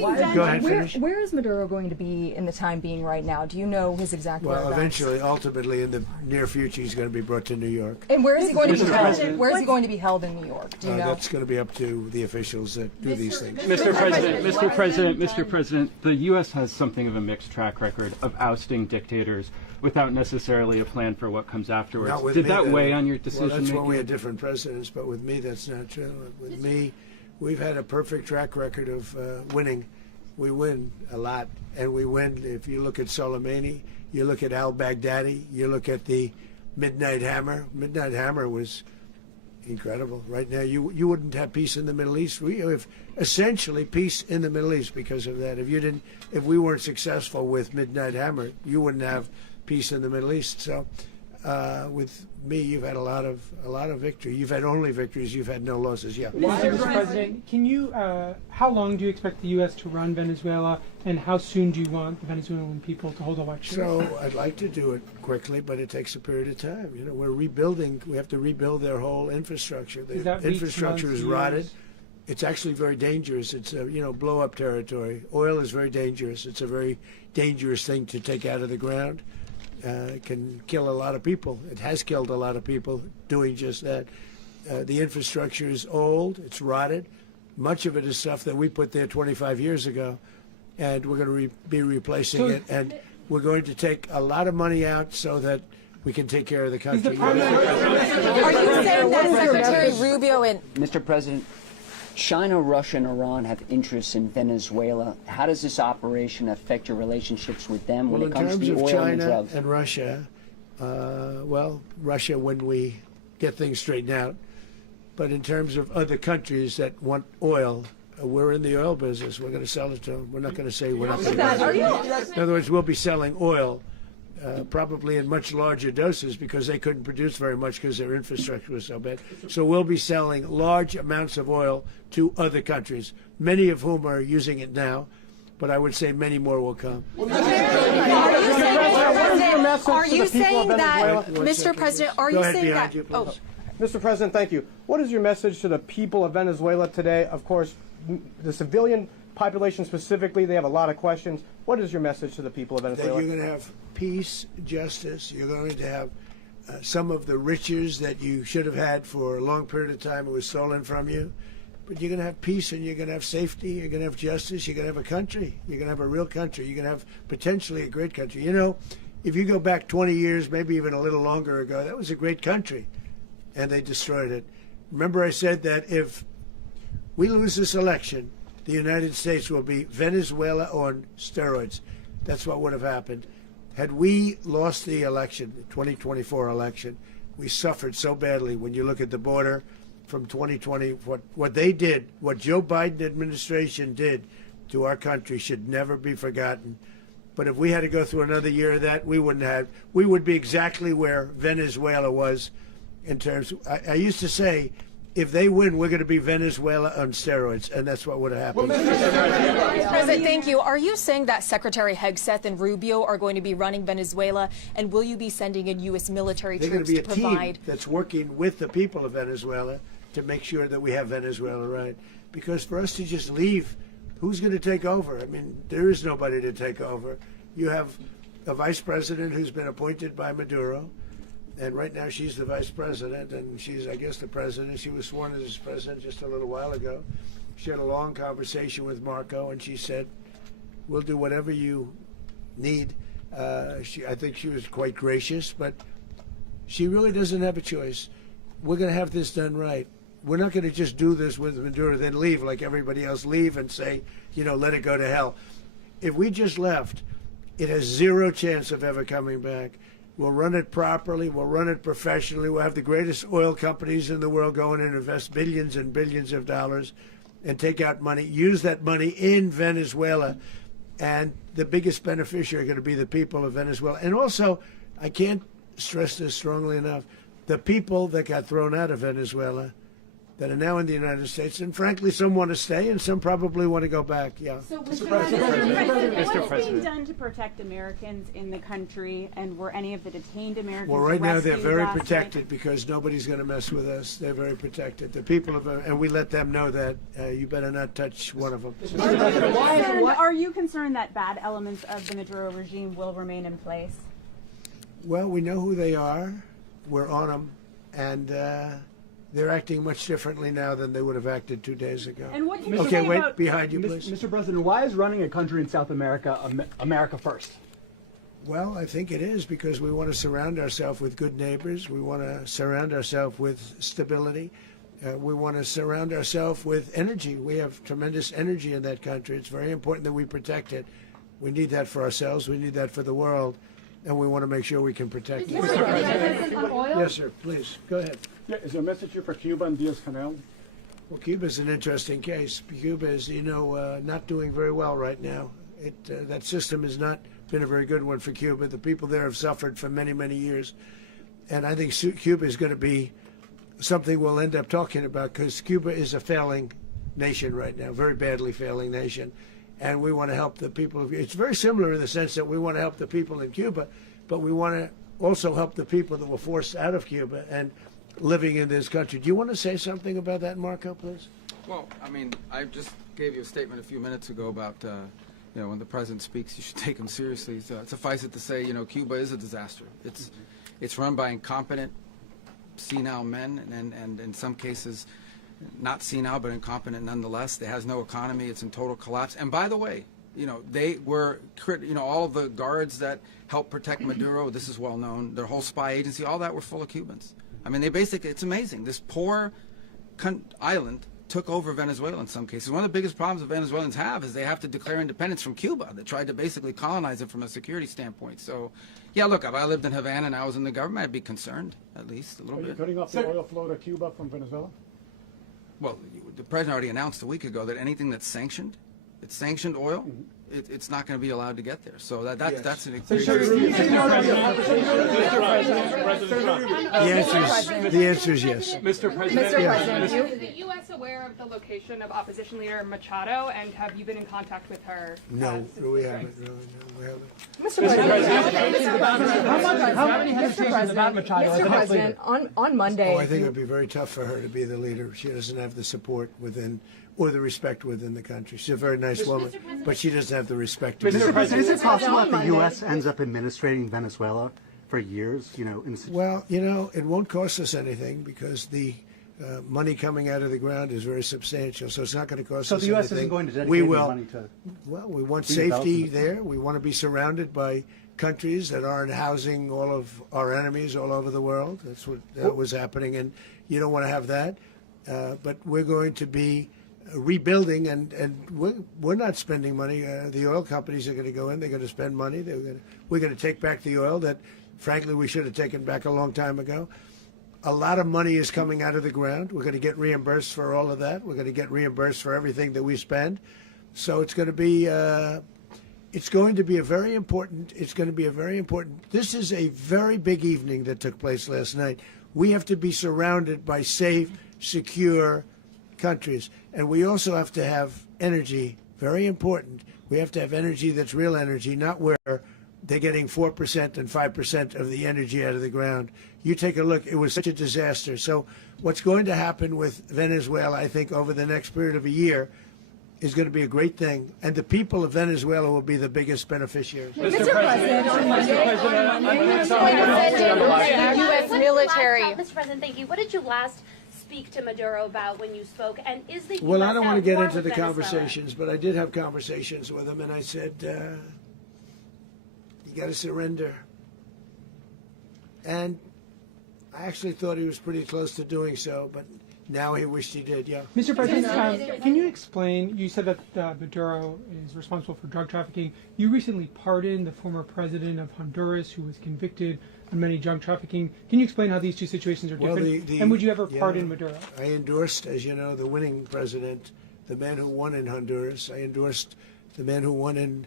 Go ahead, finish. Where is Maduro going to be in the time being right now? Do you know his exact Well, whereabouts? eventually, ultimately, in the near future, he's going to be brought to New York. And where is he going to be held? Where is he going to be held in New York? Do you know? That's going to be up to the officials that do these things. Mr. President, the U.S. has something of a mixed track record of ousting dictators without necessarily a plan for what comes afterwards. Not with Did me, that though. weigh on your decision Well, that's making? when we had different presidents, but with me, that's not true. With me, we've had a perfect track record of winning. We win a lot, and we win. If you look at Soleimani, you look at al-Baghdadi, you look at the Midnight Hammer. Midnight Hammer was incredible. Right now, you wouldn't have peace in the Middle East. We have essentially peace in the Middle East because of that. If we weren't successful with Midnight Hammer, you wouldn't have peace in the Middle East. So with me, you've had a lot of victory. You've had only victories. You've had no losses. Yeah. Mr. President, can you? How long do you expect the U.S. to run Venezuela, and how soon do you want the Venezuelan people to hold elections? So I'd like to do it quickly, but it takes a period of time. You know, we're rebuilding. We have to rebuild their whole infrastructure. The infrastructure is rotted. It's actually very dangerous. It's blow-up territory. Oil is very dangerous. It's a very dangerous thing to take out of the ground. It can kill a lot of people. It has killed a lot of people doing just that. The infrastructure is old. It's rotted. Much of it is stuff that we put there 25 years ago, and we're going to be replacing it. And we're going to take a lot of money out so that we can take care of the country. Are you saying that Secretary Rubio and Mr. President, China, Russia, and Iran have interests in Venezuela. How does this operation affect your relationships with them when it comes to the oil and drugs? In terms of China and Russia, Russia when we get things straightened out. But in terms of other countries that want oil, we're in the oil business. We're going to sell it to them. We're not going to say we're not going to. In other words, we'll be selling oil. Probably in much larger doses because they couldn't produce very much because their infrastructure was so bad. So we'll be selling large amounts of oil to other countries, many of whom are using it now, but I would say many more will come. Are you saying that, Mr. President, are you saying that? Mr. President, thank you. What is your message to the people of Venezuela today? Of course, the civilian population specifically, they have a lot of questions. What is your message to the people of Venezuela? That you're going to have peace, justice. You're going to have some of the riches that you should have had for a long period of time. It was stolen from you. But you're going to have peace and you're going to have safety. You're going to have justice. You're going to have a country. You're going to have a real country. You're going to have potentially a great country. You know, if you go back 20 years, maybe even a little longer ago, that was a great country. And they destroyed it. Remember I said that if we lose this election, the United States will be Venezuela on steroids. That's what would have happened. Had we lost the election, the 2024 election, we suffered so badly when you look at the border from 2020. What they did, what Joe Biden administration did to our country should never be forgotten. But if we had to go through another year of that, we wouldn't have. We would be exactly where Venezuela was in terms. I used to say, if they win, we're going to be Venezuela on steroids, and that's what would have happened. President, thank you. Are you saying that Secretary Hegseth and Rubio are going to be running Venezuela, and will you be sending in U.S. military troops to provide? They're going to be a team that's working with the people of Venezuela to make sure that we have Venezuela right. Because for us to just leave, who's going to take over? I mean, there is nobody to take over. You have a vice president who's been appointed by Maduro. And right now she's the vice president, and she's, I guess, the president. She was sworn as president just a little while ago. She had a long conversation with Marco, and she said, we'll do whatever you need. I think she was quite gracious, but she really doesn't have a choice. We're going to have this done right. We're not going to just do this with Maduro, then leave like everybody else, leave and say, let it go to hell. If we just left, it has zero chance of ever coming back. We'll run it properly. We'll run it professionally. We'll have the greatest oil companies in the world go in and invest billions and billions of dollars and take out money, use that money in Venezuela. And the biggest beneficiary are going to be the people of Venezuela. And also, I can't stress this strongly enough, the people that got thrown out of Venezuela that are now in the United States, and frankly, some want to stay, and some probably want to go back. Yeah. So, Mr. President, what is being done to protect Americans in the country, and were any of the detained Americans Well, right now they're very last protected night? Because nobody's going to mess with us. They're very protected. The people of, and we let them know that you better not touch one of them. Are you concerned that bad elements of the Maduro regime will remain in place? Well, we know who they are. We're on them, and they're acting much differently now than they would have acted 2 days ago. And what can you Okay, say wait, about behind you, please. Mr. President, why is running a country in South America America first? Well, I think it is because we want to surround ourselves with good neighbors. We want to surround ourselves with stability. We want to surround ourselves with energy. We have tremendous energy in that country. It's very important that we protect it. We need that for ourselves. We need that for the world. And we want to make sure we can protect it. Yes, sir. Please, go ahead. Yeah, is there a message here for Cuba and Diaz-Canel? Well, Cuba's an interesting case. Cuba is, not doing very well right now. That system has not been a very good one for Cuba. The people there have suffered for many, many years. And I think Cuba is going to be something we'll end up talking about, because Cuba is a failing nation right now, very badly failing nation. And we want to help the people of, it's very similar in the sense that we want to help the people in Cuba, but we want to also help the people that were forced out of Cuba and living in this country. Do you want to say something about that, Marco, please? Well, I mean, I just gave you a statement a few minutes ago about, when the president speaks, you should take him seriously. So, suffice it to say, Cuba is a disaster. It's run by incompetent, senile men, and in some cases, not senile, but incompetent nonetheless. It has no economy. It's in total collapse. And by the way, they were, all of the guards that helped protect Maduro, this is well known, their whole spy agency, all that were full of Cubans. I mean, they basically, it's amazing. This poor island took over Venezuela in some cases. One of the biggest problems the Venezuelans have is they have to declare independence from Cuba. They tried to basically colonize it from a security standpoint. So, yeah, look, if I lived in Havana and I was in the government, I'd be concerned, at least a little bit. Are you cutting off the oil flow to Cuba from Venezuela? Well, the president already announced a week ago that anything that's sanctioned, it's sanctioned oil, it's not going to be allowed to get there. So that's an The answer is yes. Mr. President. Is the U.S. aware of the location of opposition leader Machado, and have you been in contact with her? No, we haven't. No, we haven't. Mr. President, on Monday. Oh, I think it would be very tough for her to be the leader. She doesn't have the support within, or the respect within the country. She's a very nice woman, but she doesn't have the respect. Mr. President, is it possible that the U.S. ends up administrating Venezuela for years? Well, it won't cost us anything because the money coming out of the ground is very substantial, so it's not going to cost us anything. So the U.S. isn't going to dedicate money to... Well, we want safety there. We want to be surrounded by countries that aren't housing all of our enemies all over the world. That's what was happening, and you don't want to have that. But we're going to be rebuilding, and we're not spending money. The oil companies are going to go in. They're going to spend money. We're going to take back the oil that, frankly, we should have taken back a long time ago. A lot of money is coming out of the ground. We're going to get reimbursed for all of that. We're going to get reimbursed for everything that we spend. So it's going to be a very important. This is a very big evening that took place last night. We have to be surrounded by safe, secure countries, and we also have to have energy. Very important. We have to have energy that's real energy, not where they're getting 4% and 5% of the energy out of the ground. You take a look. It was such a disaster. So what's going to happen with Venezuela, I think, over the next period of a year is going to be a great thing. And the people of Venezuela will be the biggest beneficiaries. Mr. President, U.S. military. Mr. President, thank you. What did you last speak to Maduro about when you spoke? And is the Well, US I don't want to at get war into with the Venezuela? conversations, but I did have conversations with him, and I said, you got to surrender. And I actually thought he was pretty close to doing so, but now he wished he did, yeah. Mr. President, can you explain, you said that Maduro is responsible for drug trafficking. You recently pardoned the former president of Honduras who was convicted on many drug trafficking. Can you explain how these two situations are different? And would you ever pardon Maduro? I endorsed, as you know, the winning president, the man who won in Honduras. I endorsed the man who won in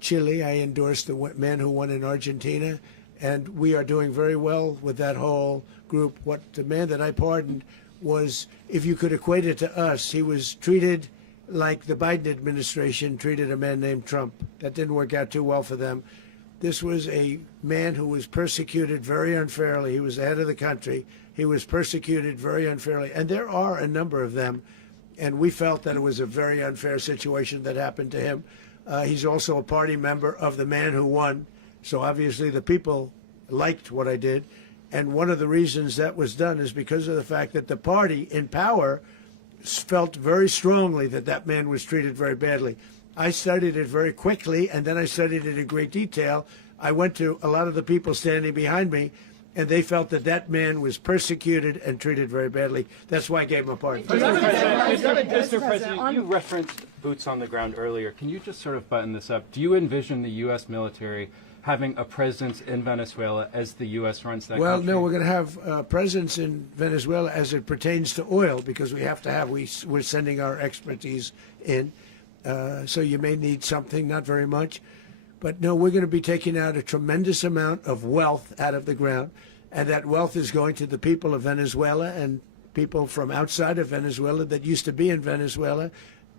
Chile. I endorsed the man who won in Argentina. And we are doing very well with that whole group. What the man that I pardoned was, if you could equate it to us, he was treated like the Biden administration treated a man named Trump. That didn't work out too well for them. This was a man who was persecuted very unfairly. He was the head of the country. He was persecuted very unfairly. And there are a number of them. And we felt that it was a very unfair situation that happened to him. He's also a party member of the man who won. So obviously the people liked what I did. And one of the reasons that was done is because of the fact that the party in power felt very strongly that that man was treated very badly. I studied it very quickly, and then I studied it in great detail. I went to a lot of the people standing behind me, and they felt that that man was persecuted and treated very badly. That's why I gave him a pardon. Mr. President, you referenced boots on the ground earlier. Can you just sort of button this up? Do you envision the U.S. military having a presence in Venezuela as the U.S. runs that country? Well, no, we're going to have a presence in Venezuela as it pertains to oil, because we have to have, we're sending our expertise in. So you may need something, not very much. But no, we're going to be taking out a tremendous amount of wealth out of the ground. and that wealth is going to the people of Venezuela and people from outside of Venezuela that used to be in Venezuela.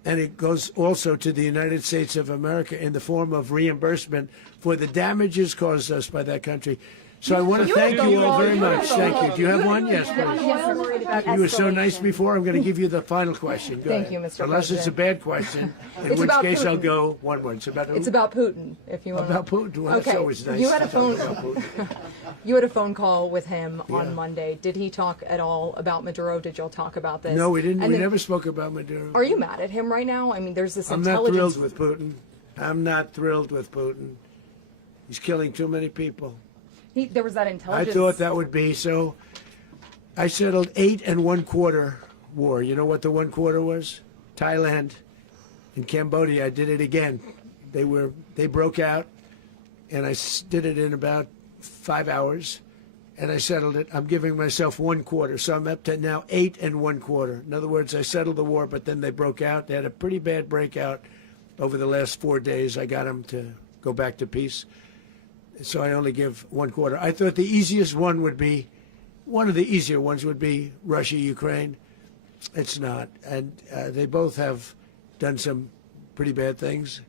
And it goes also to the United States of America in the form of reimbursement for the damages caused us by that country. So I want to thank you all very much. Thank you. Do you have one? Yes, please. You were so nice before. I'm going to give you the final question. Go Thank ahead. you, Mr. Unless it's a bad question, in which case I'll go one word. It's about who? It's about Putin, if you want. About Putin. Well, Okay. that's always nice. You had a to talk phone. about Putin. You had a phone call with him Yeah. on Monday. Did he talk at all about Maduro? Did y'all talk about this? No, we didn't. And We then- never spoke about Maduro. Are you mad at him right now? I mean, there's this I'm not intelligence. thrilled with Putin. I'm not thrilled with Putin. He's killing too many people. There was that I intelligence. thought that would be so. I settled 8 1/4 war. You know what the 1/4 was? Thailand and Cambodia. I did it again. They broke out, and I did it in about 5 hours, and I settled it. I'm giving myself 1/4, so I'm up to now 8 1/4. In other words, I settled the war, but then they broke out. They had a pretty bad breakout over the last 4 days. I got them to go back to peace. So I only give 1/4. I thought the easiest one would be, one of the easier ones would be Russia, Ukraine. It's not. And they both have done some pretty bad things.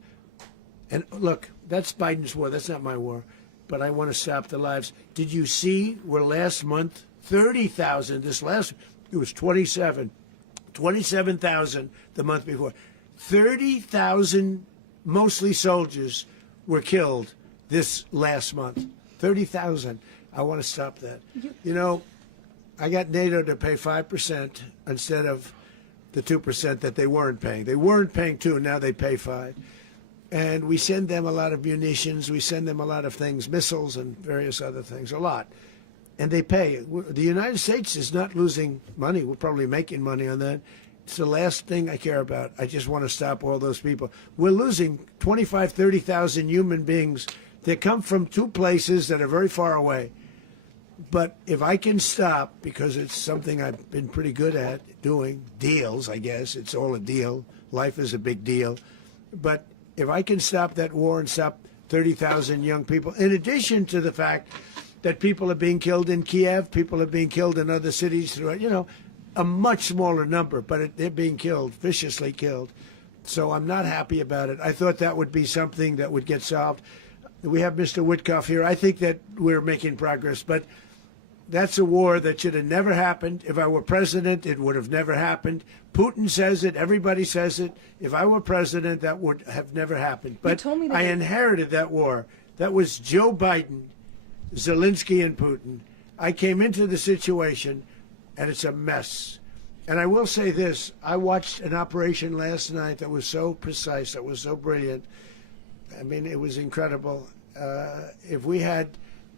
And look, that's Biden's war. That's not my war. But I want to stop the lives. Did you see where last month, 30,000, it was 27,000 the month before. 30,000, mostly soldiers, were killed this last month. 30,000. I want to stop that. You know, I got NATO to pay 5% instead of the 2% that they weren't paying. They weren't paying 2, now they pay 5. And we send them a lot of munitions. We send them a lot of things, missiles and various other things, a lot. And they pay. The United States is not losing money. We're probably making money on that. It's the last thing I care about. I just want to stop all those people. We're losing 25, 30,000 human beings that come from 2 places that are very far away. But if I can stop, because it's something I've been pretty good at doing, deals, I guess. It's all a deal. Life is a big deal. But if I can stop that war and stop 30,000 young people, in addition to the fact that people are being killed in Kiev, people are being killed in other cities, a much smaller number, but they're being killed, viciously killed. So I'm not happy about it. I thought that would be something that would get solved. We have Mr. Witkoff here. I think that we're making progress, but that's a war that should have never happened. If I were president, it would have never happened. Putin says it. Everybody says it. If I were president, that would have never happened. But I inherited that war. That was Joe Biden, Zelensky, and Putin. I came into the situation, and it's a mess. And I will say this. I watched an operation last night that was so precise, that was so brilliant. I mean, it was incredible. If we had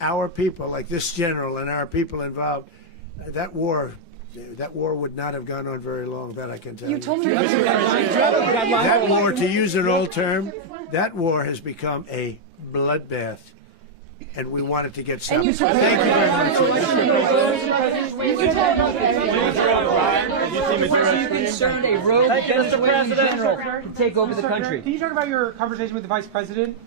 our people, like this general and our people involved, that war would not have gone on very long, that I can tell you. You told me That war, to use an old term, that war has become a bloodbath. And we want it to get stopped. Thank you very much. Are you concerned a rogue Venezuelan general can take over the country? Can you talk about your conversation with the vice president?